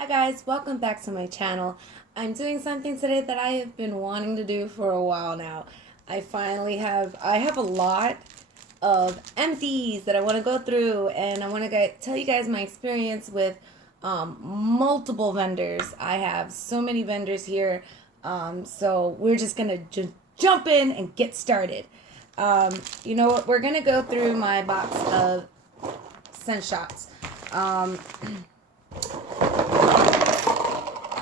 Hi guys, welcome back to my channel. I'm doing something today that I have been wanting to do for a while now. I have a lot of empties that I want to go through, and I want to tell you guys my experience with multiple vendors. I have so many vendors here, so we're just gonna jump in and get started. You know what? We're gonna go through my box of scent shots.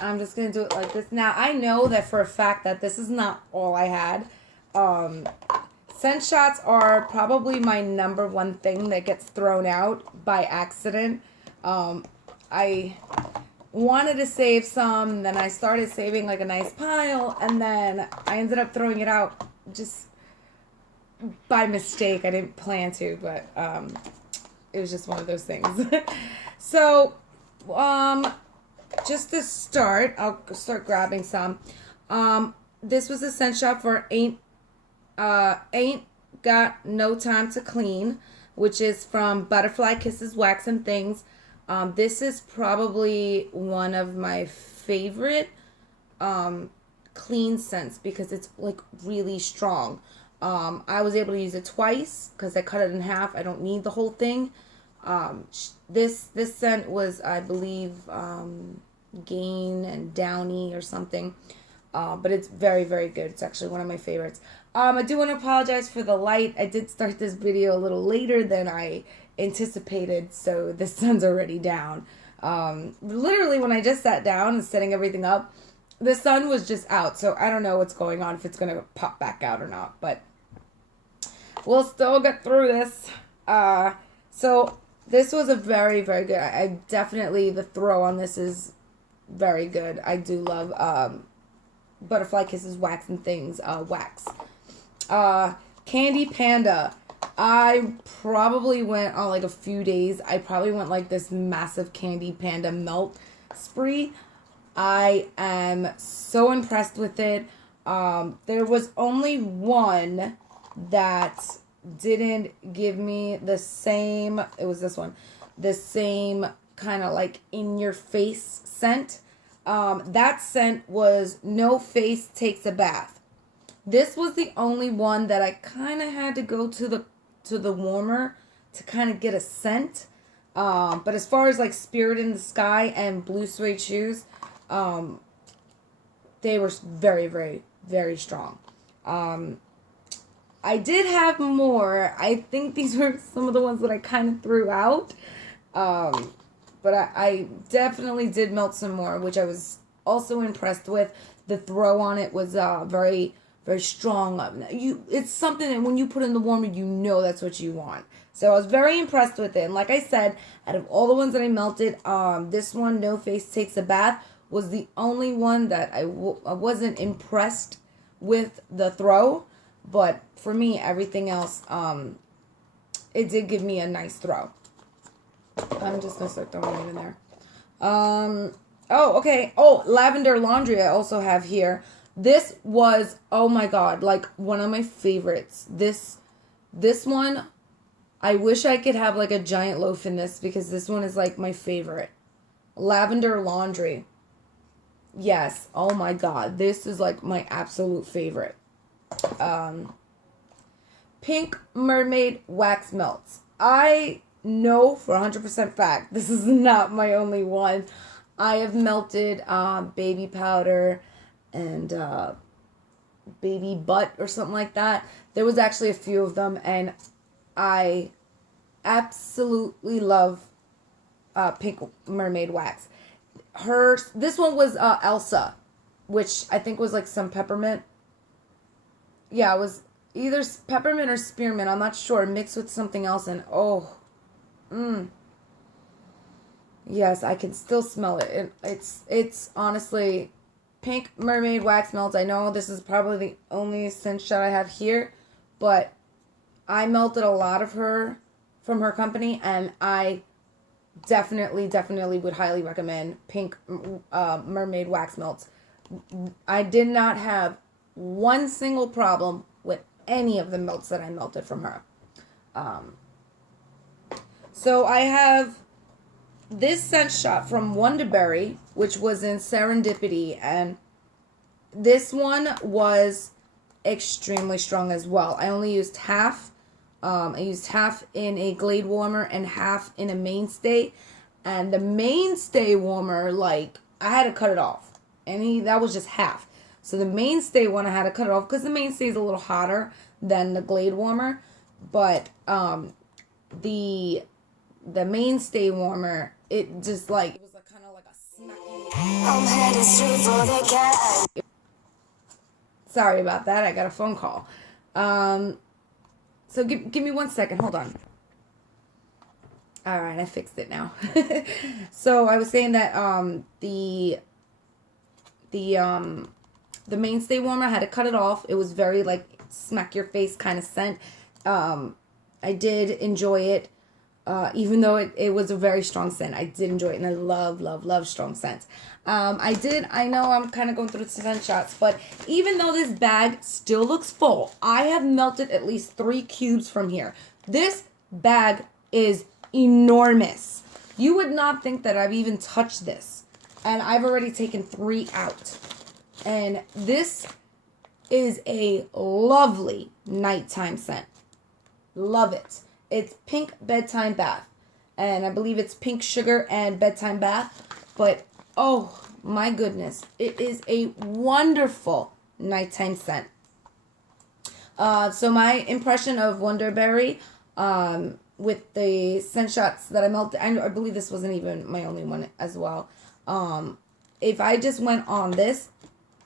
I'm just going to do it like this. Now, I know that for a fact that this is not all I had. Scent shots are probably my number one thing that gets thrown out by accident. I wanted to save some, then I started saving like a nice pile, and then I ended up throwing it out just by mistake. I didn't plan to, but it was just one of those things. So, just to start, I'll start grabbing some. This was a scent shot for Ain't Got No Time to Clean, which is from Butterfly Kisses Wax and Things. This is probably one of my favorite clean scents because it's like really strong. I was able to use it twice because I cut it in half. I don't need the whole thing. This scent was, I believe, Gain and Downy or something, but it's very, very good. It's actually one of my favorites. I do want to apologize for the light. I did start this video a little later than I anticipated, so the sun's already down. Literally, when I just sat down and setting everything up, the sun was just out, so I don't know what's going on, if it's going to pop back out or not, but we'll still get through this. So this was a very, very good. I definitely, the throw on this is very good. I do love Butterfly Kisses Wax and Things wax. Candy Panda. I probably went on like a few days. I probably went like this massive Candy Panda melt spree. I am so impressed with it. There was only one that didn't give me the same, it was this one, the same kind of like in your face scent. That scent was No Face Takes a Bath. This was the only one that I kind of had to go to the warmer to kind of get a scent. But as far as like Spirit in the Sky and Blue Suede Shoes, they were very, very, very strong. I did have more. I think these were some of the ones that I kind of threw out. But I definitely did melt some more, which I was also impressed with. The throw on it was very, very strong. It's something that when you put in the warmer, you know that's what you want. So I was very impressed with it. And like I said, out of all the ones that I melted, this one, No Face Takes a Bath, was the only one that I wasn't impressed with the throw. But for me, everything else, it did give me a nice throw. I'm just going to start throwing it in there. Oh, okay. Oh, Lavender Laundry I also have here. This was, oh my God, like one of my favorites. This one, I wish I could have like a giant loaf in this because this one is like my favorite. Lavender Laundry. Yes. Oh my God. This is like my absolute favorite. Pink Mermaid Wax Melts. I know for 100% fact this is not my only one. I have melted baby powder and baby butt or something like that. There was actually a few of them, and I absolutely love Pink Mermaid Wax. This one was Elsa, which I think was like some peppermint. Yeah, it was either peppermint or spearmint. I'm not sure. Mixed with something else, and oh, yes, I can still smell it. It's honestly Pink Mermaid Wax Melts. I know this is probably the only scent shot I have here, but I melted a lot of her from her company, and I definitely would highly recommend Pink Mermaid Wax Melts. I did not have one single problem with any of the melts that I melted from her. So I have this scent shot from Wonderberry, which was in Serendipity, and this one was extremely strong as well. I only used half. I used half in a Glade warmer and half in a mainstay. And the mainstay warmer, like, I had to cut it off. And that was just half. So the mainstay one I had to cut it off because the mainstay is a little hotter than the Glade warmer. But the mainstay warmer, it just like, it was like kind of like a snacky. I'm headed straight for the cat. Sorry about that. I got a phone call. So give me 1 second. Hold on. All right, I fixed it now. So I was saying that the mainstay warmer, I had to cut it off. It was very like smack your face kind of scent. I did enjoy it. Even though it was a very strong scent, I did enjoy it, and I love strong scents. I know I'm kind of going through the scent shots, but even though this bag still looks full, I have melted at least 3 cubes from here. This bag is enormous. You would not think that I've even touched this, and I've already taken 3 out. And this is a lovely nighttime scent. Love it. It's pink bedtime bath. And I believe it's pink sugar and bedtime bath. But, oh my goodness. It is a wonderful nighttime scent. So my impression of Wonderberry with the scent shots that I melted. I believe this wasn't even my only one as well. If I just went on this,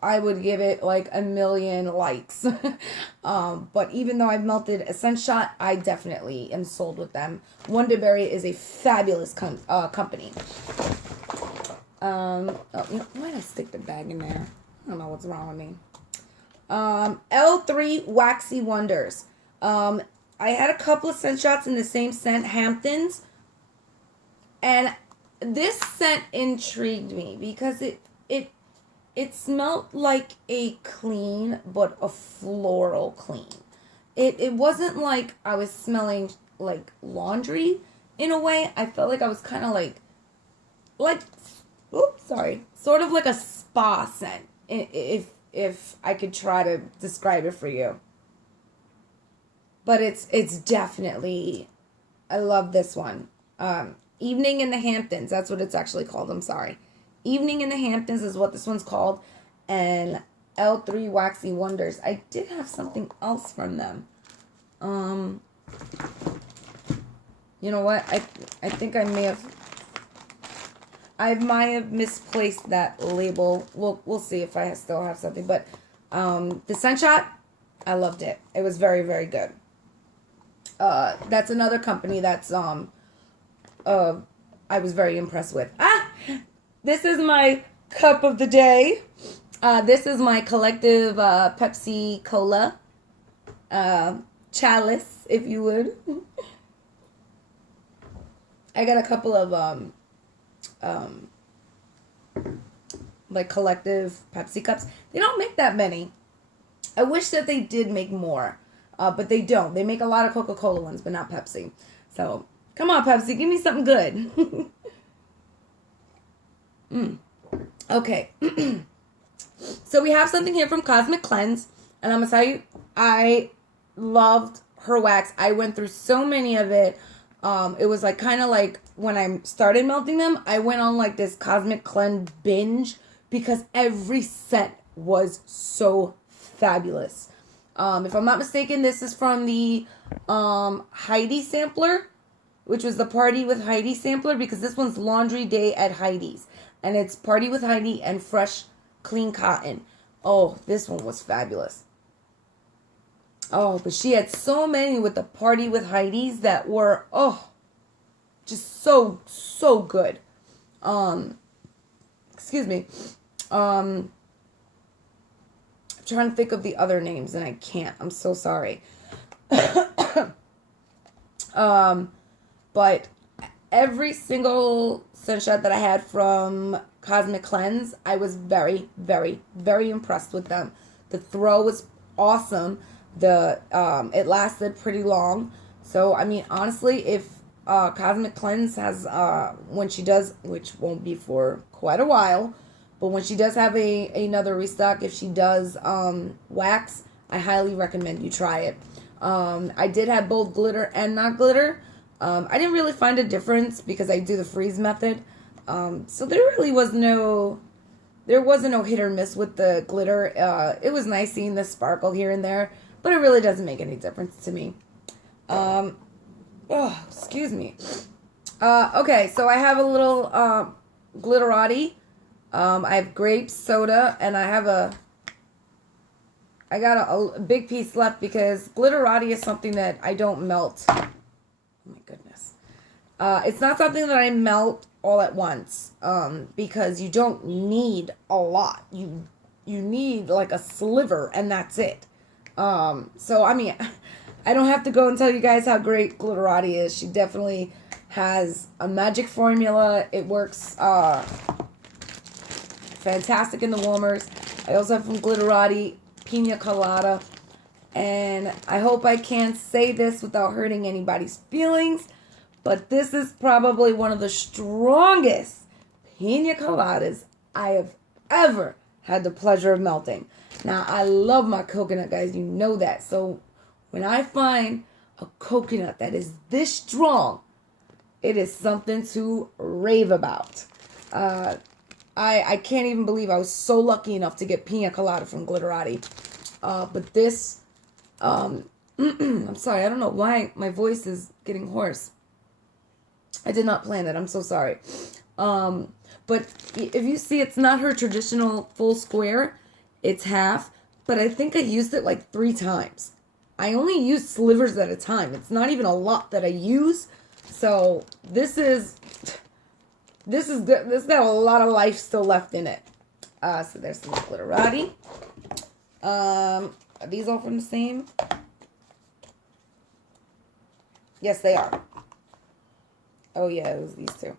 I would give it like 1 million likes. But even though I've melted a scent shot, I definitely am sold with them. Wonderberry is a fabulous company. Why did I stick the bag in there? I don't know what's wrong with me. L3 Waxy Wonders. I had a couple of scent shots in the same scent, Hamptons. And this scent intrigued me because it smelled like a clean, but a floral clean. It wasn't like I was smelling like laundry in a way. I felt like I was kind of sort of like a spa scent, if I could try to describe it for you. But it's definitely, I love this one. Evening in the Hamptons, that's what it's actually called, I'm sorry. Evening in the Hamptons is what this one's called. And L3 Waxy Wonders. I did have something else from them. You know what? I think I might have misplaced that label. We'll see if I still have something. But the scent shot, I loved it. It was very, very good. That's another company that's I was very impressed with. This is my cup of the day. This is my collective Pepsi Cola chalice, if you would. I got a couple of like collective Pepsi cups. They don't make that many. I wish that they did make more, but they don't. They make a lot of Coca-Cola ones, but not Pepsi. So come on, Pepsi, give me something good. Okay. So we have something here from Cosmic Cleanse, and I'm gonna tell you, I loved her wax. I went through so many of it. It was like kind of like when I started melting them, I went on like this Cosmic Cleanse binge because every scent was so fabulous. If I'm not mistaken, this is from the Heidi sampler, which was the Party with Heidi sampler, because this one's Laundry Day at Heidi's. And it's Party with Heidi and Fresh Clean Cotton. Oh, this one was fabulous. Oh, but she had so many with the Party with Heidi's that were, just so good. Excuse me. I'm trying to think of the other names and I can't. I'm so sorry. But every single scent shot that I had from Cosmic Cleanse, I was very, very, very impressed with them. The throw was awesome. It lasted pretty long. So, I mean, honestly, if Cosmic Cleanse has, when she does, which won't be for quite a while, but when she does have another restock, if she does wax, I highly recommend you try it. I did have both glitter and not glitter. I didn't really find a difference because I do the freeze method. So there really was no hit or miss with the glitter. It was nice seeing the sparkle here and there, but it really doesn't make any difference to me. Oh, excuse me. Okay, so I have a little glitterati. I have grape soda, and I got a big piece left because glitterati is something that I don't melt. Oh my goodness. It's not something that I melt all at once, because you don't need a lot. You need like a sliver, and that's it. So I mean, I don't have to go and tell you guys how great glitterati is. She definitely has a magic formula. It works fantastic in the warmers. I also have from glitterati Pina Colada, and I hope I can't say this without hurting anybody's feelings, but this is probably one of the strongest Pina Coladas I have ever had the pleasure of melting. Now, I love my coconut, guys. You know that. So when I find a coconut that is this strong, it is something to rave about. I can't even believe I was so lucky enough to get Pina Colada from Glitterati. But this, I'm sorry, I don't know why my voice is getting hoarse. I did not plan it. I'm so sorry. But if you see, it's not her traditional full square. It's half. But I think I used it like 3 times. I only use slivers at a time. It's not even a lot that I use. So this is good. This got a lot of life still left in it. So there's some glitterati. Are these all from the same? Yes, they are. Oh yeah, it was these two.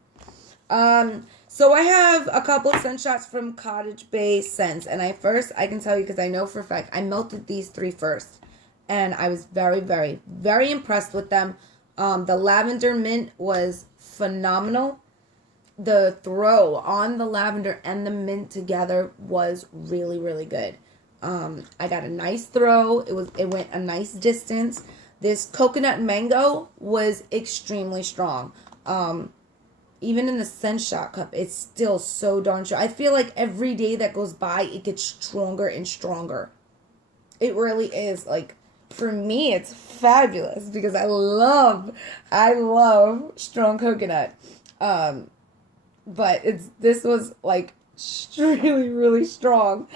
So I have a couple of scent shots from Cottage Bay Scents, and I can tell you because I know for a fact I melted these 3 first, and I was very, very, very impressed with them. The lavender mint was phenomenal. The throw on the lavender and the mint together was really, really good. I got a nice throw. It went a nice distance. This coconut mango was extremely strong. Even in the scent shot cup, it's still so darn strong. I feel like every day that goes by, it gets stronger and stronger. It really is. Like, for me, it's fabulous because I love strong coconut. But this was like really, really strong.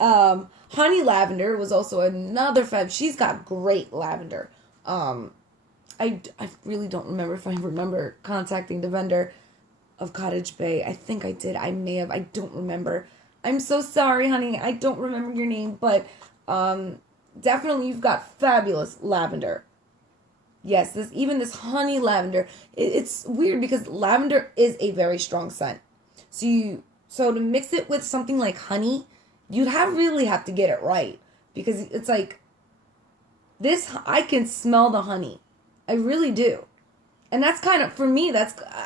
Honey lavender was also another fab. She's got great lavender. I really don't remember if I remember contacting the vendor of Cottage Bay. I think I did. I may have. I don't remember. I'm so sorry, honey. I don't remember your name, but definitely you've got fabulous lavender. Yes, this honey lavender. It's weird because lavender is a very strong scent. So to mix it with something like honey, you'd really have to get it right because it's like this. I can smell the honey. I really do. And that's kind of, for me,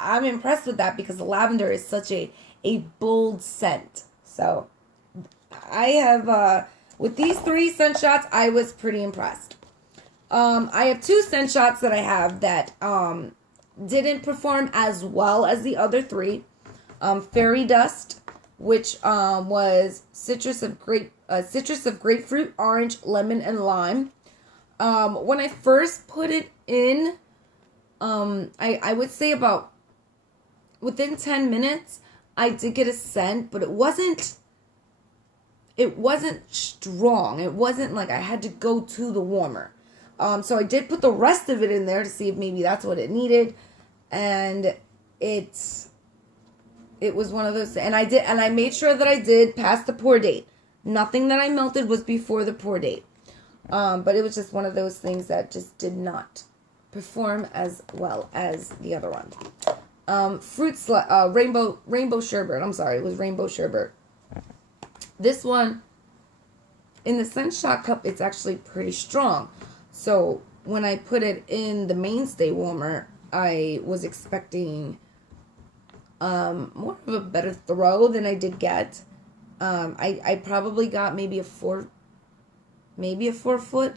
I'm impressed with that because lavender is such a bold scent. So I have, with these 3 scent shots, I was pretty impressed. I have 2 scent shots that I have that didn't perform as well as the other 3. Fairy Dust, which was citrus of grapefruit, orange, lemon, and lime. When I first put it in, I would say about within 10 minutes, I did get a scent, but it wasn't strong. It wasn't like I had to go to the warmer. So I did put the rest of it in there to see if maybe that's what it needed. And it was one of those, and I made sure that I did pass the pour date. Nothing that I melted was before the pour date. But it was just one of those things that just did not perform as well as the other one. Rainbow sherbet. I'm sorry, it was rainbow sherbet. This one, in the scent shot cup, it's actually pretty strong. So when I put it in the mainstay warmer, I was expecting more of a better throw than I did get. I probably got maybe a 4 foot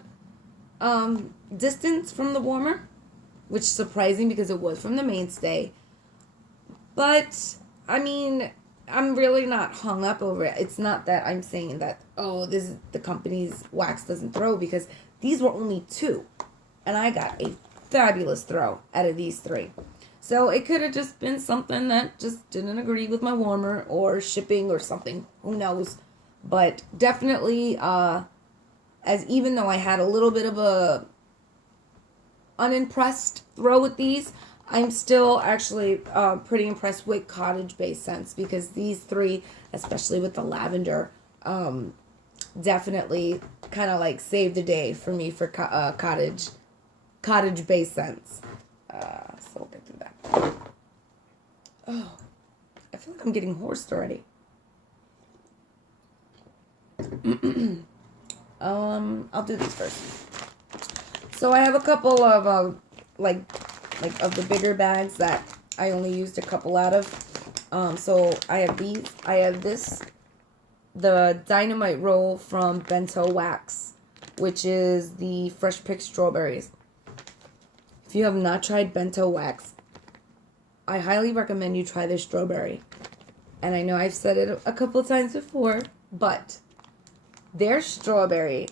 distance from the warmer, which is surprising because it was from the mainstay. But I mean, I'm really not hung up over it. It's not that I'm saying that, oh, this is the company's wax doesn't throw, because these were only 2 and I got a fabulous throw out of these 3. So it could have just been something that just didn't agree with my warmer, or shipping or something. Who knows? But definitely, as even though I had a little bit of a unimpressed throw with these, I'm still actually pretty impressed with cottage-based scents, because these 3, especially with the lavender, definitely kind of like saved the day for me for cottage-based scents. So we'll get through that. Oh, I feel like I'm getting hoarse already. I'll do this first. So I have a couple of like of the bigger bags that I only used a couple out of. So I have these. I have this, the Dynamite Roll from Bento Wax, which is the fresh picked strawberries. If you have not tried Bento Wax, I highly recommend you try this strawberry. And I know I've said it a couple times before, but their strawberry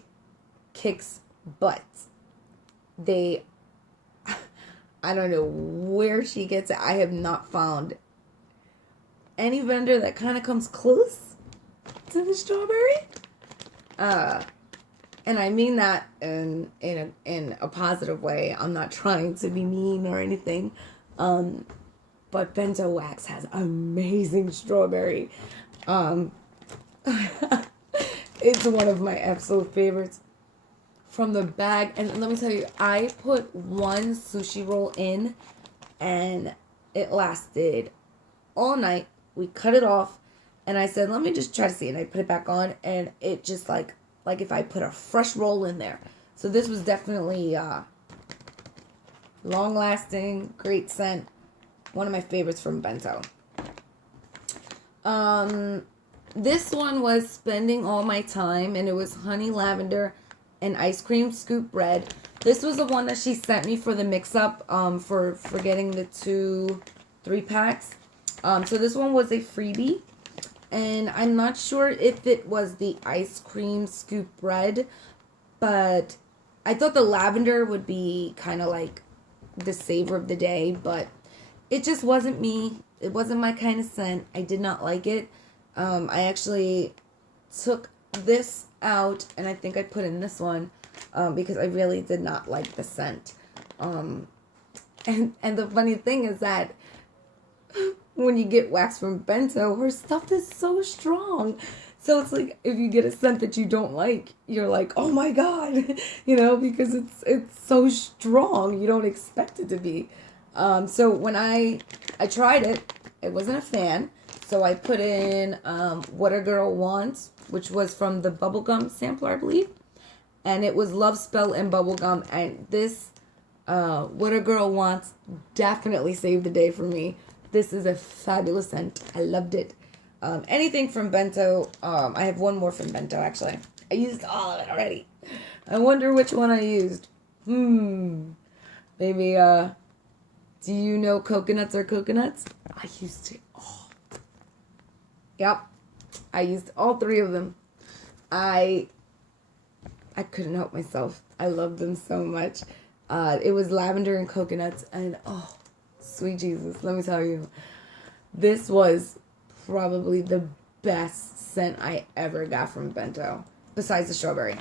kicks butt. I don't know where she gets it. I have not found any vendor that kind of comes close to the strawberry. And I mean that in a positive way. I'm not trying to be mean or anything. But Bento Wax has amazing strawberry. It's one of my absolute favorites from the bag. And let me tell you, I put 1 sushi roll in and it lasted all night. We cut it off and I said, let me just try to see. And I put it back on and it just like if I put a fresh roll in there. So this was definitely long lasting, great scent. One of my favorites from Bento. This one was Spending All My Time, and it was honey lavender and ice cream scoop bread. This was the one that she sent me for the mix-up, for getting the 3 packs. So this one was a freebie, and I'm not sure if it was the ice cream scoop bread, but I thought the lavender would be kind of like the savor of the day, but it just wasn't me. It wasn't my kind of scent. I did not like it. I actually took this out, and I think I put in this one because I really did not like the scent. And the funny thing is that when you get wax from Bento, her stuff is so strong. So it's like if you get a scent that you don't like, you're like, oh my god, because it's so strong. You don't expect it to be. So when I tried it, I wasn't a fan. So I put in What a Girl Wants, which was from the bubblegum sampler, I believe. And it was Love Spell and bubblegum. And this What a Girl Wants definitely saved the day for me. This is a fabulous scent. I loved it. Anything from Bento. I have one more from Bento, actually. I used all of it already. I wonder which one I used. Maybe, do you know coconuts or coconuts? I used it all. Yep. I used all 3 of them. I couldn't help myself. I loved them so much. It was lavender and coconuts, and oh, sweet Jesus, let me tell you, this was probably the best scent I ever got from Bento, besides the strawberry.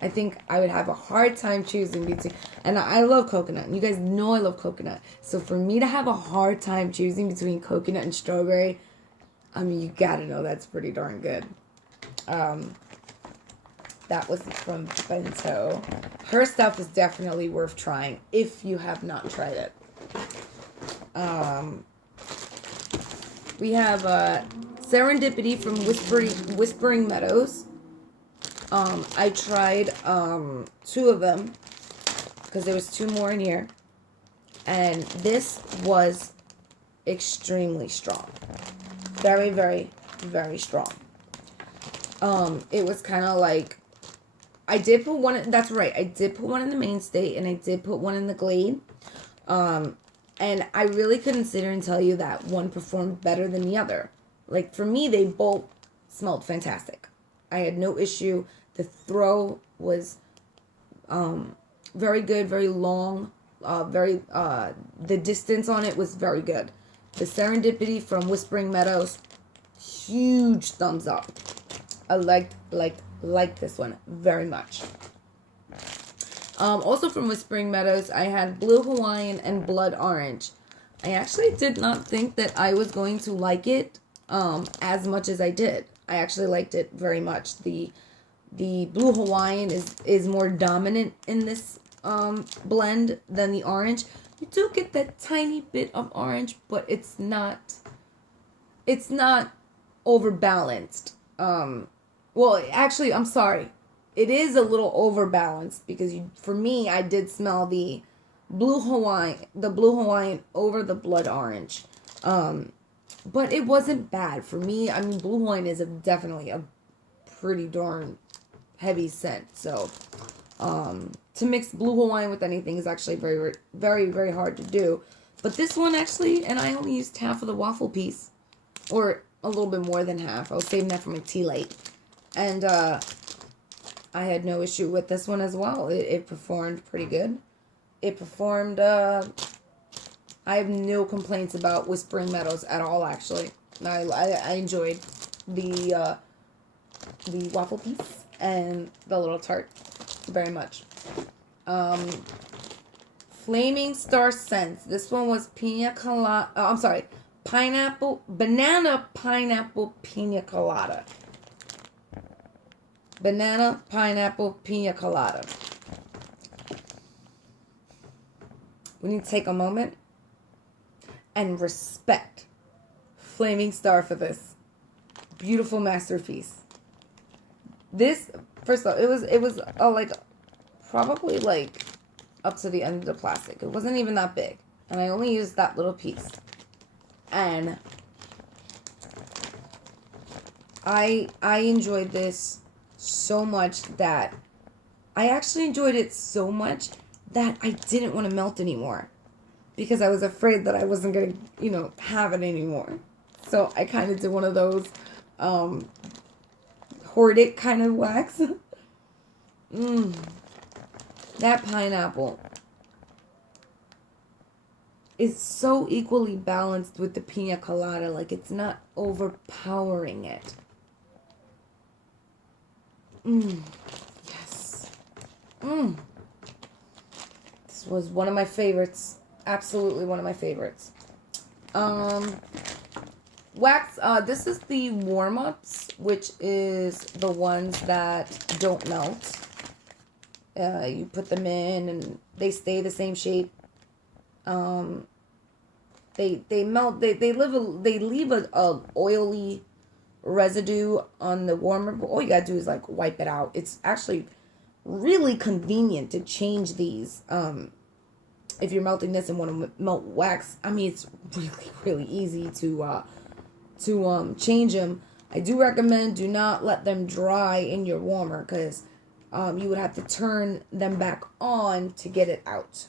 I think I would have a hard time choosing between, and I love coconut, and you guys know I love coconut, so for me to have a hard time choosing between coconut and strawberry, I mean, you gotta know that's pretty darn good. That was from Bento. Her stuff is definitely worth trying if you have not tried it. We have Serendipity from Whispering Meadows. I tried 2 of them because there was 2 more in here. And this was extremely strong. Very, very, very strong. It was kind of like, I did put one, that's right, I did put one in the mainstay, and I did put one in the Glade. And I really couldn't sit here and tell you that one performed better than the other. Like, for me, they both smelled fantastic. I had no issue. The throw was very good, very long, the distance on it was very good. The Serendipity from Whispering Meadows, huge thumbs up. I liked this one very much. Also from Whispering Meadows, I had Blue Hawaiian and Blood Orange. I actually did not think that I was going to like it as much as I did. I actually liked it very much. The Blue Hawaiian is more dominant in this blend than the orange. You do get that tiny bit of orange, but it's not overbalanced. Well, actually, I'm sorry. It is a little overbalanced because for me, I did smell the Blue Hawaiian over the Blood Orange. But it wasn't bad for me. I mean, Blue Hawaiian is definitely a pretty darn heavy scent. So, to mix Blue Hawaiian with anything is actually very, very, very hard to do. But this one actually, and I only used half of the waffle piece, or a little bit more than half. I was saving that for my tea light. And, I had no issue with this one as well. It performed pretty good. It performed, I have no complaints about Whispering Meadows at all, actually. I enjoyed the waffle piece and the little tart very much. Flaming Star Scents. This one was banana pineapple pina colada. Banana pineapple pina colada. We need to take a moment and respect Flaming Star for this beautiful masterpiece. This, first of all, it was like probably like up to the end of the plastic. It wasn't even that big, and I only used that little piece. And I enjoyed this so much that I actually enjoyed it so much that I didn't want to melt anymore because I was afraid that I wasn't going to, have it anymore. So I kind of did one of those hoard it kind of wax. That pineapple is so equally balanced with the pina colada. Like, it's not overpowering it. Yes. This was one of my favorites. Absolutely one of my favorites. Wax, this is the warm-ups, which is the ones that don't melt. You put them in and they stay the same shape. They melt, they leave a oily residue on the warmer, but all you gotta do is like wipe it out. It's actually really convenient to change these. If you're melting this and want to melt wax, I mean, it's really easy to change them. I do recommend do not let them dry in your warmer because you would have to turn them back on to get it out.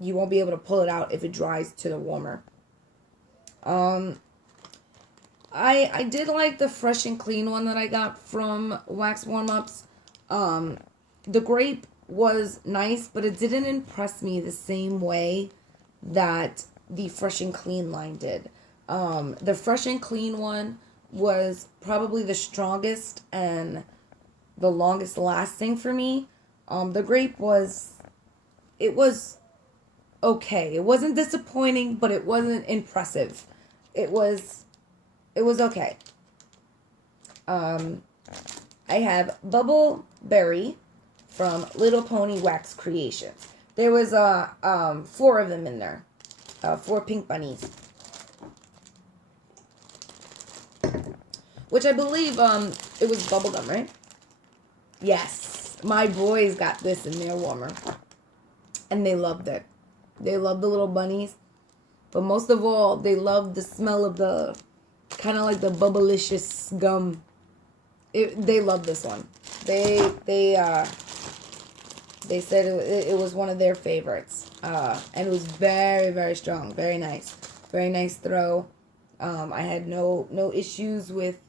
You won't be able to pull it out if it dries to the warmer. I did like the Fresh and Clean one that I got from Wax Warm-Ups. The grape was nice, but it didn't impress me the same way that the Fresh and Clean line did. The Fresh and Clean one was probably the strongest and the longest lasting for me. The grape was okay. It wasn't disappointing, but it wasn't impressive. It was okay. I have Bubble Berry from Little Pony Wax Creations. There was 4 of them in there. 4 pink bunnies. Which I believe it was bubblegum, right? Yes. My boys got this in their warmer. And they loved it. They love the little bunnies. But most of all, they love the smell of the kind of like the bubblicious gum. They love this one. They said it was one of their favorites. And it was very, very strong. Very nice. Very nice throw. I had no issues with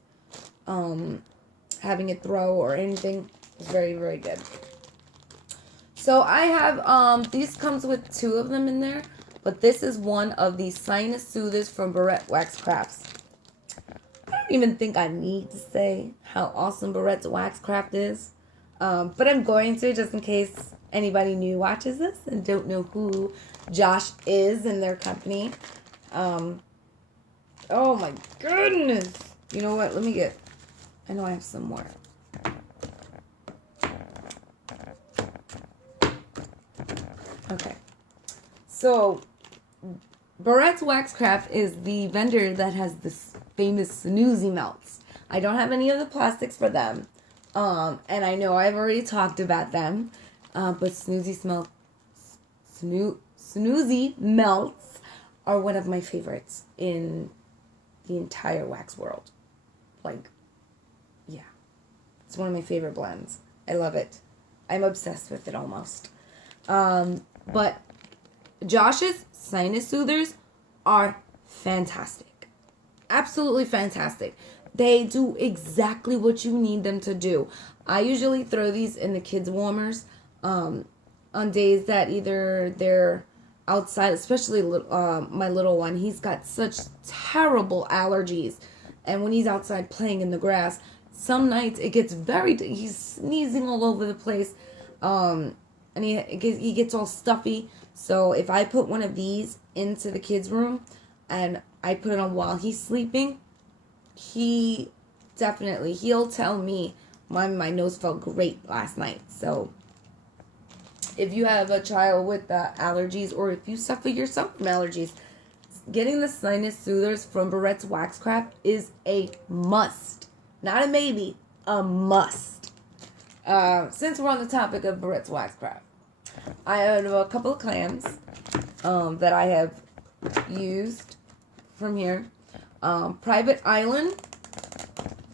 having it throw or anything. It was very, very good. So I have, these comes with 2 of them in there. But this is one of the sinus soothers from Barrett Wax Crafts. I don't even think I need to say how awesome Barrett's Wax Craft is. But I'm going to, just in case anybody new watches this and don't know who Josh is in their company. Oh my goodness. You know what? Let me get, I know I have some more. Okay. So, Barrett's Wax Craft is the vendor that has this famous snoozy melts. I don't have any of the plastics for them. And I know I've already talked about them. But snoozy melts are one of my favorites in the entire wax world. Like, yeah. It's one of my favorite blends. I love it. I'm obsessed with it almost. But Josh's sinus soothers are fantastic. Absolutely fantastic. They do exactly what you need them to do. I usually throw these in the kids' warmers on days that either they're outside, especially my little one. He's got such terrible allergies. And when he's outside playing in the grass, some nights it gets he's sneezing all over the place. And he gets all stuffy. So if I put one of these into the kids' room and I put it on while he's sleeping, he'll tell me, Mom, my nose felt great last night. So if you have a child with allergies, or if you suffer yourself from allergies, getting the sinus soothers from Barrett's Wax Craft is a must. Not a maybe, a must. Since we're on the topic of Barrett's Wax Craft, I have a couple of clams that I have used from here. Private Island,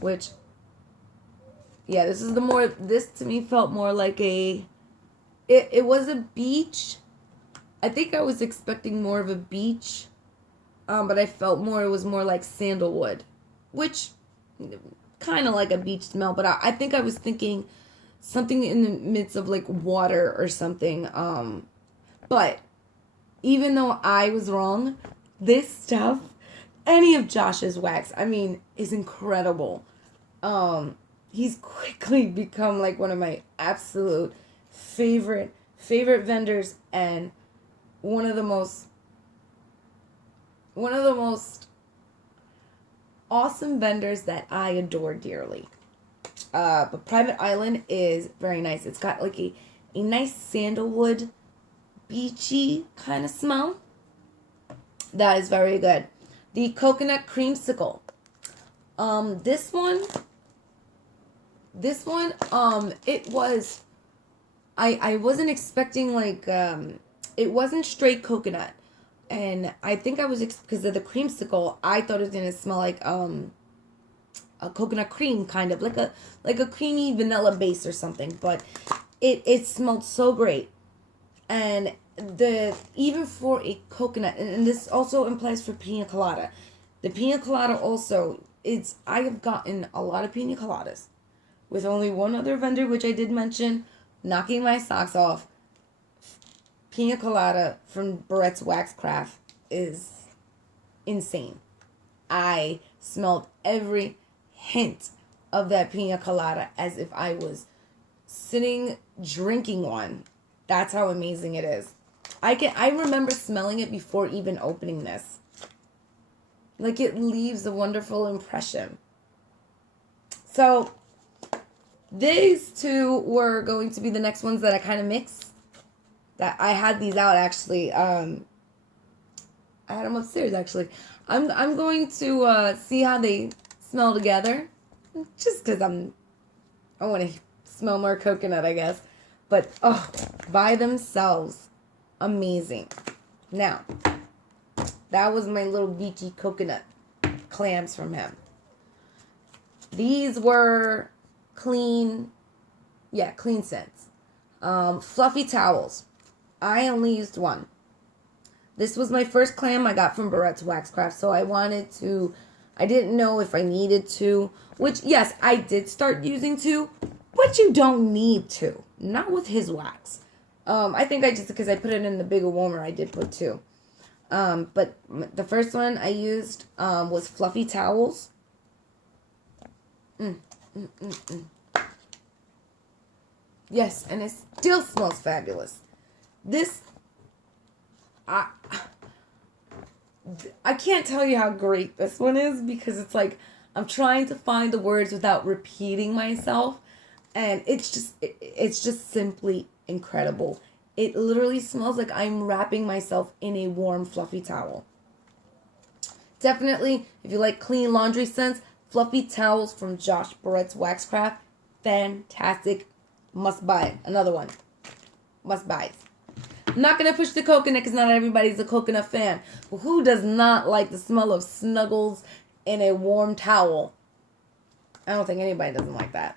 which, yeah, this to me felt more like it was a beach. I think I was expecting more of a beach, but I felt it was more like sandalwood, which kind of like a beach smell, but I think I was thinking something in the midst of like water or something. But even though I was wrong, this stuff, any of Josh's wax, is incredible. He's quickly become like one of my absolute favorite vendors, and one of the most awesome vendors that I adore dearly. But Private Island is very nice. It's got like a nice sandalwood, beachy kind of smell. That is very good. The coconut creamsicle. This one, it was, I wasn't expecting it wasn't straight coconut. And I think I was, because of the creamsicle, I thought it was going to smell like, a coconut cream, kind of like a creamy vanilla base or something, but it smelled so great. And even for a coconut, and this also applies for pina colada. The pina colada also, I have gotten a lot of pina coladas with only one other vendor, which I did mention, knocking my socks off. Pina colada from Barrett's Wax Craft is insane. I smelled every hint of that pina colada as if I was sitting drinking one. That's how amazing it is. I remember smelling it before even opening this. Like, it leaves a wonderful impression. So these two were going to be the next ones that I kind of mixed. That I had these out actually. I had them upstairs actually. I'm going to see how they smell together, just because I want to smell more coconut, I guess. But by themselves, amazing. Now, that was my little beachy coconut clams from him. These were clean scents. Fluffy towels. I only used one. This was my first clam I got from Barrett's Wax Craft, so I didn't know if I needed to, which, yes, I did start using two, but you don't need to. Not with his wax. I think because I put it in the bigger warmer, I did put two. But the first one I used was fluffy towels. Yes, and it still smells fabulous. This, I can't tell you how great this one is, because it's like I'm trying to find the words without repeating myself, and it's just simply incredible. It literally smells like I'm wrapping myself in a warm, fluffy towel. Definitely, if you like clean laundry scents, fluffy towels from Josh Barrett's Wax Craft, fantastic. Must buy. Another one. Must buy. I'm not going to push the coconut because not everybody's a coconut fan. But who does not like the smell of Snuggles in a warm towel? I don't think anybody doesn't like that.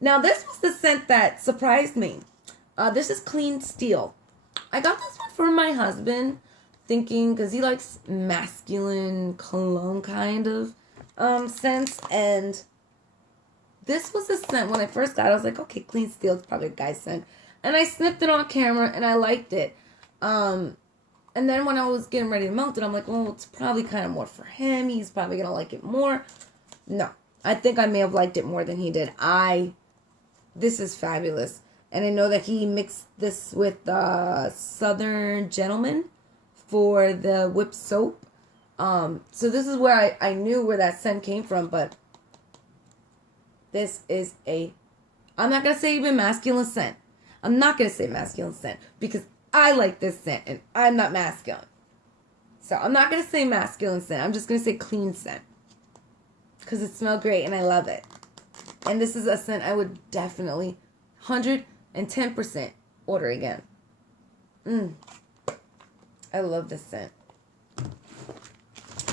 Now, this was the scent that surprised me. This is Clean Steel. I got this one for my husband, thinking, because he likes masculine cologne kind of scents, and this was a scent when I first got it. I was like, okay, Clean Steel is probably a guy's scent. And I sniffed it on camera, and I liked it. And then when I was getting ready to melt it, I'm like, well, it's probably kind of more for him. He's probably going to like it more. No, I think I may have liked it more than he did. This is fabulous. And I know that he mixed this with Southern Gentleman for the whipped soap. So this is where I knew where that scent came from, but this is I'm not going to say even masculine scent. I'm not going to say masculine scent because I like this scent and I'm not masculine. So I'm not going to say masculine scent. I'm just going to say clean scent because it smells great and I love it. And this is a scent I would definitely 110% order again. I love this scent.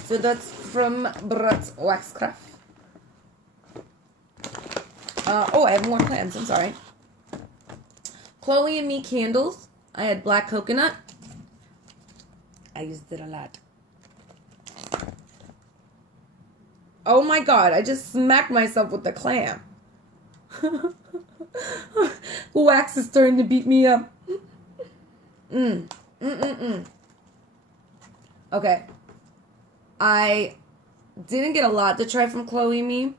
So that's from Barrett's Wax Craft. I have more clams. I'm sorry. Chloe and Me candles. I had black coconut. I used it a lot. Oh my god, I just smacked myself with the clam. Wax is starting to beat me up. Okay. I didn't get a lot to try from Chloe and Me.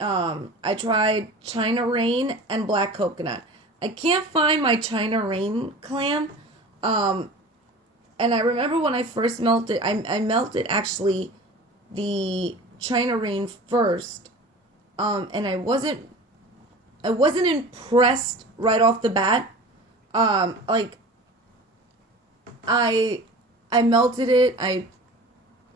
I tried China Rain and black coconut. I can't find my China Rain clam. And I remember when I first melted, I melted actually the China Rain first. And I wasn't impressed right off the bat. I melted it. I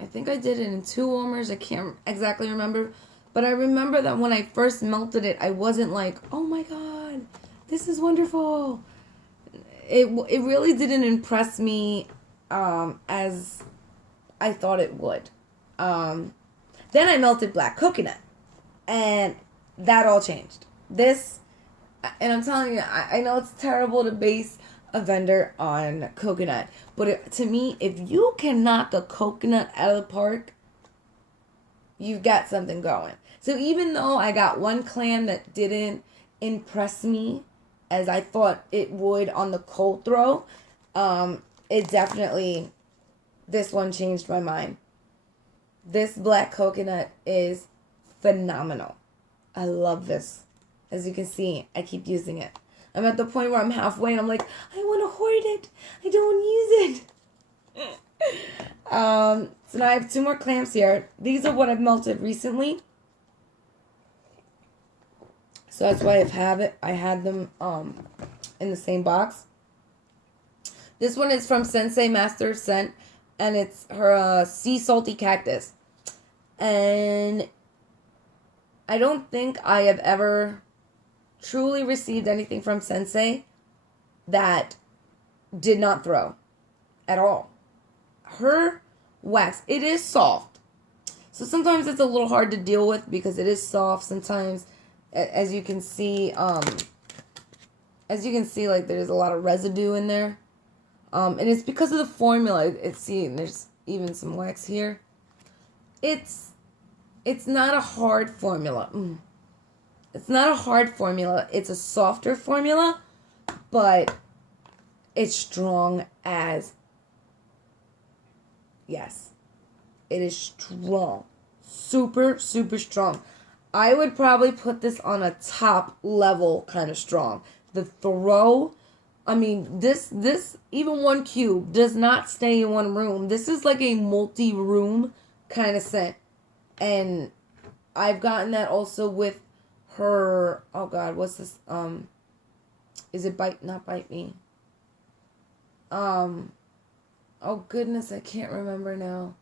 think I did it in 2 warmers. I can't exactly remember. But I remember that when I first melted it, I wasn't like, oh my god, this is wonderful. It really didn't impress me as I thought it would. Then I melted black coconut. And that all changed. This, and I'm telling you, I know it's terrible to base a vendor on coconut. But to me, if you can knock a coconut out of the park, you've got something going. So even though I got one clam that didn't impress me as I thought it would on the cold throw, it definitely, this one changed my mind. This black coconut is phenomenal. I love this. As you can see, I keep using it. I'm at the point where I'm halfway and I'm like, I want to hoard it. I don't want to use it. So now I have 2 more clams here. These are what I've melted recently. So that's why I had them in the same box. This one is from Sensei Master Scent, and it's her Sea Salty Cactus. And I don't think I have ever truly received anything from Sensei that did not throw. at all. Her wax, it is soft. So sometimes it's a little hard to deal with because it is soft. Sometimes, as you can see, like there's a lot of residue in there. And it's because of the formula. There's even some wax here. It's not a hard formula. It's not a hard formula. It's a softer formula, but it's strong as, yes, it is strong. Super, super strong. I would probably put this on a top level kind of strong. The throw, I mean, this even one cube does not stay in one room. This is like a multi-room kind of scent. And I've gotten that also with her, oh God, what's this? Is it not Bite Me? Oh goodness, I can't remember now.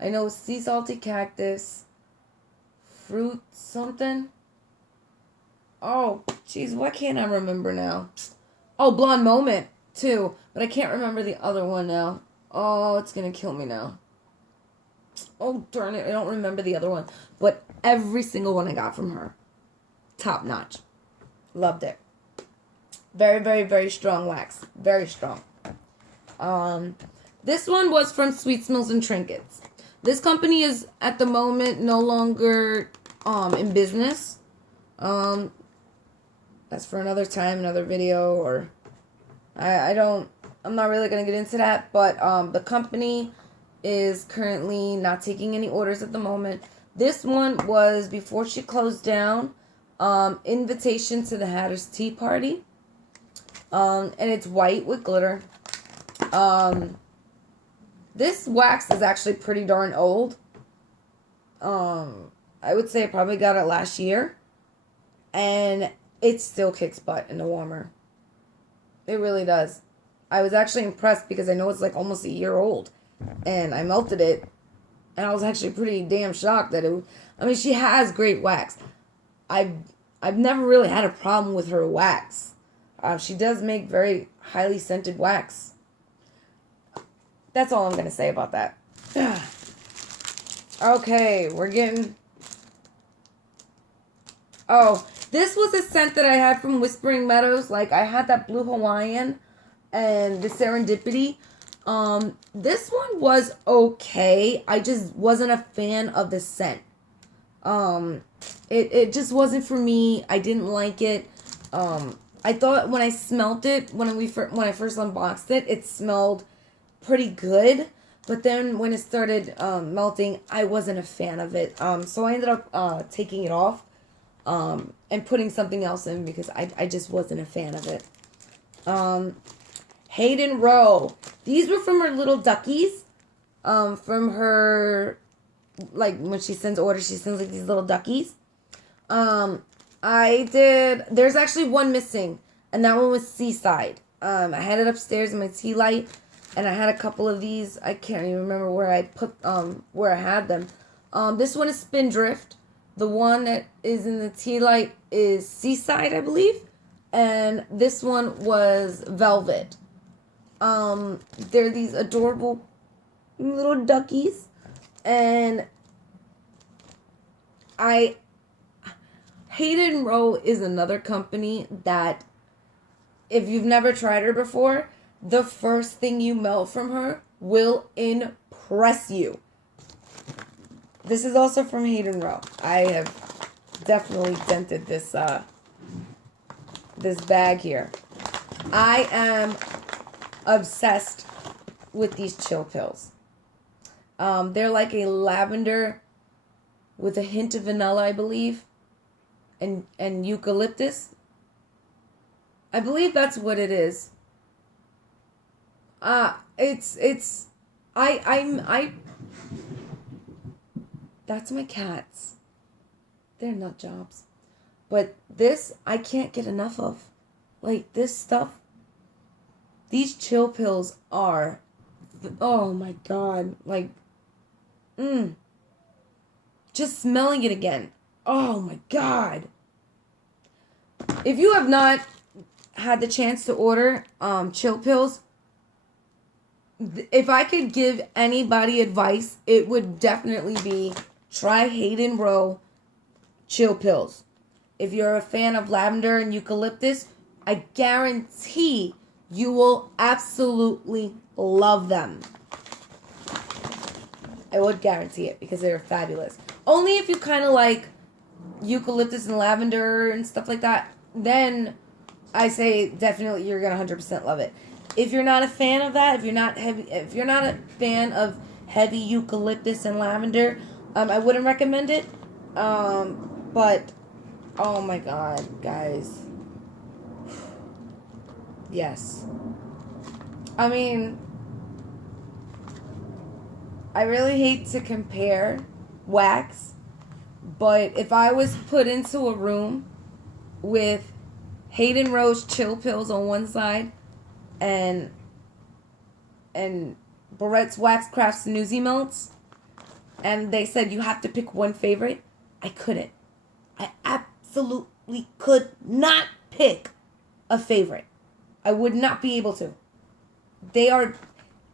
I know Sea Salty Cactus, Fruit something. Oh, jeez, why can't I remember now? Oh, Blonde Moment, too. But I can't remember the other one now. Oh, it's going to kill me now. Oh, darn it, I don't remember the other one. But every single one I got from her. Top notch. Loved it. Very, very, very strong wax. Very strong. This one was from Sweet Smells and Trinkets. This company is, at the moment, no longer in business. That's for another time, another video, or I'm not really going to get into that, but the company is currently not taking any orders at the moment. This one was before she closed down, Invitation to the Hatter's Tea Party, and it's white with glitter. This wax is actually pretty darn old. I would say I probably got it last year, and it still kicks butt in the warmer. It really does. I was actually impressed because I know it's like almost a year old. And I melted it. And I was actually pretty damn shocked that she has great wax. I've never really had a problem with her wax. She does make very highly scented wax. That's all I'm going to say about that. Okay, we're getting... Oh, this was a scent that I had from Whispering Meadows. Like, I had that Blue Hawaiian and the Serendipity. This one was okay. I just wasn't a fan of the scent. It just wasn't for me. I didn't like it. I thought when I smelt it, when I first unboxed it, it smelled pretty good. But then when it started melting, I wasn't a fan of it. So I ended up taking it off. And putting something else in because I just wasn't a fan of it. Hayden Rowe. These were from her little duckies. From her, like, when she sends orders, she sends, like, these little duckies. There's actually one missing, and that one was Seaside. I had it upstairs in my tea light, and I had a couple of these. I can't even remember where I put, where I had them. This one is Spindrift. The one that is in the tea light is Seaside, I believe. And this one was Velvet. They're these adorable little duckies. And Hayden Rowe is another company that, if you've never tried her before, the first thing you melt from her will impress you. This is also from Hayden Rowe. I have definitely dented this this bag here. I am obsessed with these chill pills. They're like a lavender with a hint of vanilla, I believe, and eucalyptus. I believe that's what it is. That's my cats. They're nut jobs. But this, I can't get enough of. Like, this stuff. These chill pills are, oh my God. Like, just smelling it again. Oh my God. If you have not had the chance to order chill pills, if I could give anybody advice, it would definitely be try Hayden Row chill pills. If you're a fan of lavender and eucalyptus, I guarantee you will absolutely love them. I would guarantee it because they're fabulous. Only if you kind of like eucalyptus and lavender and stuff like that, then I say definitely you're gonna 100% love it. If you're not a fan of that, if you're not a fan of heavy eucalyptus and lavender, I wouldn't recommend it. But oh my god, guys, yes. I mean, I really hate to compare wax, but if I was put into a room with Hayden Rose chill pills on one side and Barrett's Wax Crafts Newsy Melts, and they said you have to pick one favorite, I couldn't. I absolutely could not pick a favorite. I would not be able to. They are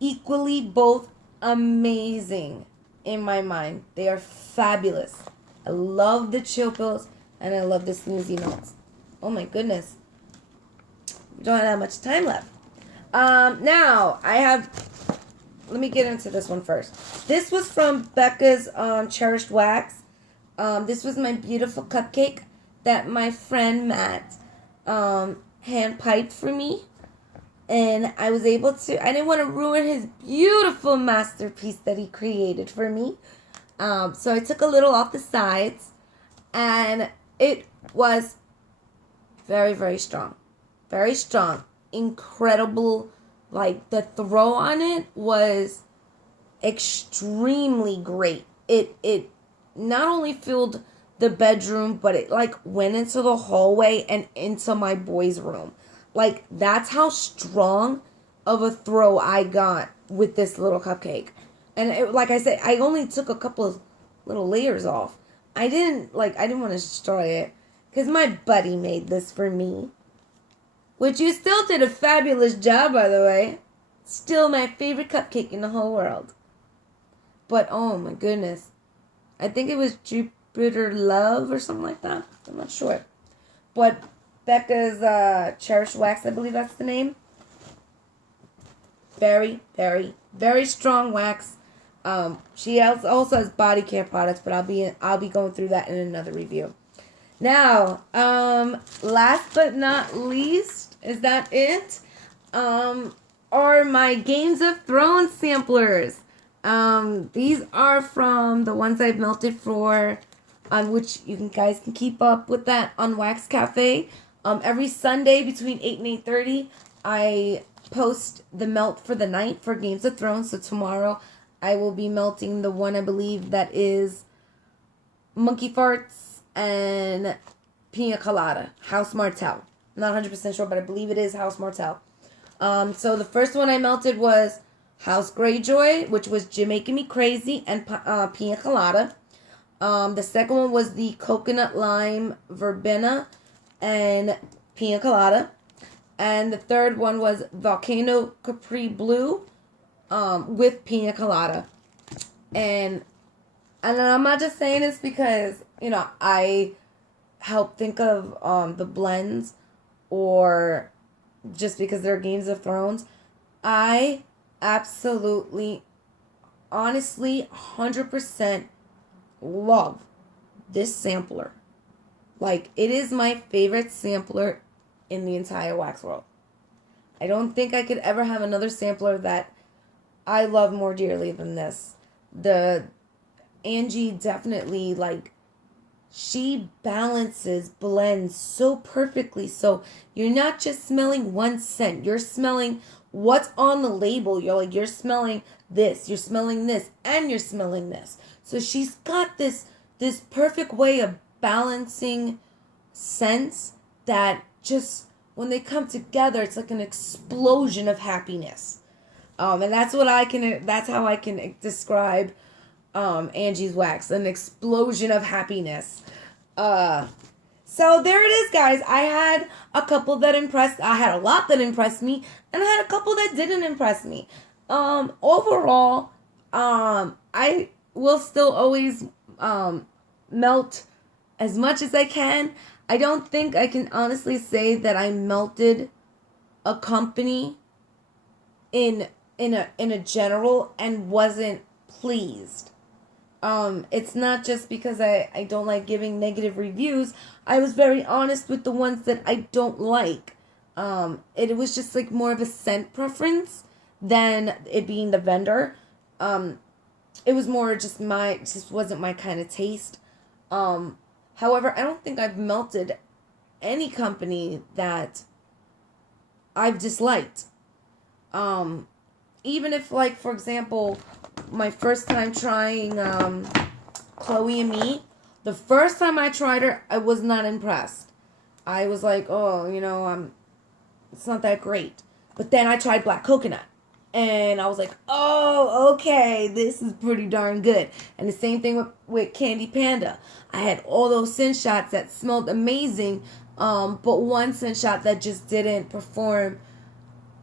equally both amazing in my mind. They are fabulous. I love the chill pills and I love the Snoozy Melts. Oh my goodness. We don't have much time left. Now I have, let me get into this one first. This was from Becca's Cherished Wax. This was my beautiful cupcake that my friend Matt hand piped for me. And I was able to, I didn't want to ruin his beautiful masterpiece that he created for me. So I took a little off the sides. And it was very, very strong. Very strong. Incredible. Like, the throw on it was extremely great. It not only filled the bedroom, but it, like, went into the hallway and into my boy's room. Like, that's how strong of a throw I got with this little cupcake. And it, like I said, I only took a couple of little layers off. I didn't want to destroy it. Because my buddy made this for me. Which you still did a fabulous job, by the way. Still my favorite cupcake in the whole world. But, oh my goodness. I think it was Jupiter Love or something like that. I'm not sure. But Becca's Cherished Wax, I believe that's the name. Very, very, very strong wax. She also has body care products, but I'll be going through that in another review. Now, last but not least, is that it? Are my Games of Thrones samplers. These are from the ones I've melted for, which you guys can keep up with that on Wax Café. Every Sunday between 8 and 8:30, I post the melt for the night for Games of Thrones. So tomorrow, I will be melting the one I believe that is Monkey Farts and Pina Colada, House Martell. I'm not 100% sure, but I believe it is House Martell. So the first one I melted was House Greyjoy, which was Jamaican Me Crazy and Pina Colada. The second one was the Coconut Lime Verbena and Pina Colada. And the third one was Volcano Capri Blue with Pina Colada. And I'm not just saying this because, I help think of the blends or just because they're Games of Thrones. I absolutely, honestly, 100% love this sampler. Like, it is my favorite sampler in the entire wax world. I don't think I could ever have another sampler that I love more dearly than this. The Angie definitely, she balances blends so perfectly. So you're not just smelling one scent. You're smelling what's on the label. You're smelling this, you're smelling this, and you're smelling this. So she's got this perfect way of balancing scents that just, when they come together, it's like an explosion of happiness. And that's how I can describe Angie's Wax, an explosion of happiness. So there it is, guys. I had a lot that impressed me, and I had a couple that didn't impress me. Overall, I will still always melt as much as I can. I don't think I can honestly say that I melted a company in a general and wasn't pleased. It's not just because I don't like giving negative reviews. I was very honest with the ones that I don't like. It was just like more of a scent preference than it being the vendor. It was more just wasn't my kind of taste. However, I don't think I've melted any company that I've disliked. Even if, like, for example, my first time trying Chloe and Me, the first time I tried her, I was not impressed. I was like, oh, it's not that great. But then I tried Black Coconut, and I was like, oh, okay, this is pretty darn good. And the same thing with Candy Panda. I had all those scent shots that smelled amazing, but one scent shot that just didn't perform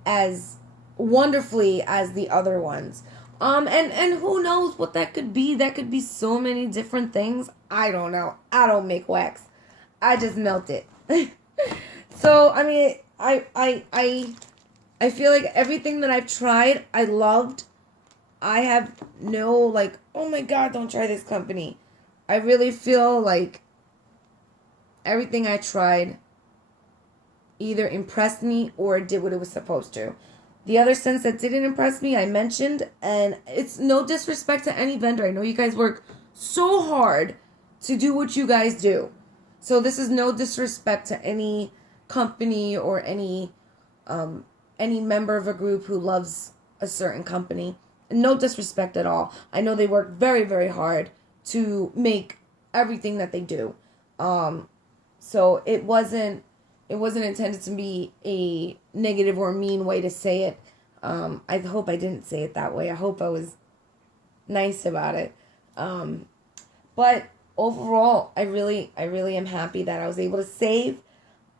as wonderfully as the other ones. And who knows what that could be? That could be so many different things. I don't know. I don't make wax. I just melt it. So I mean, I feel like everything that I've tried, I loved. I have no, like, oh my God, don't try this company. I really feel like everything I tried either impressed me or did what it was supposed to. The other scents that didn't impress me, I mentioned, and it's no disrespect to any vendor. I know you guys work so hard to do what you guys do. So this is no disrespect to any company or any member of a group who loves a certain company. No disrespect at all. I know they work very, very hard to make everything that they do. So it wasn't intended to be a negative or mean way to say it. I hope I didn't say it that way. I hope I was nice about it. But overall, I really am happy that I was able to save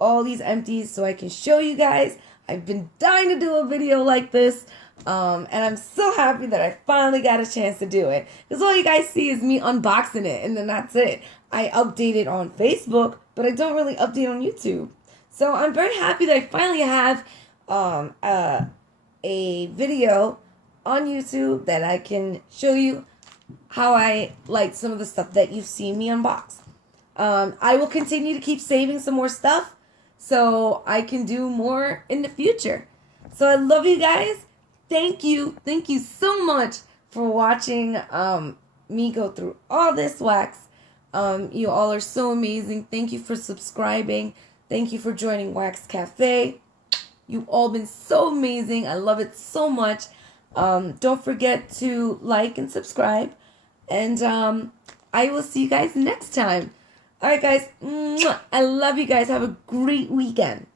all these empties so I can show you guys. I've been dying to do a video like this. And I'm so happy that I finally got a chance to do it. Because all you guys see is me unboxing it, and then that's it. I update it on Facebook, but I don't really update on YouTube. So I'm very happy that I finally have a video on YouTube that I can show you how I like some of the stuff that you've seen me unbox. I will continue to keep saving some more stuff so I can do more in the future. So I love you guys. Thank you so much for watching me go through all this wax. You all are so amazing. Thank you for subscribing. Thank you for joining Wax Café. You've all been so amazing. I love it so much. Don't forget to like and subscribe. And I will see you guys next time. All right, guys. I love you guys. Have a great weekend.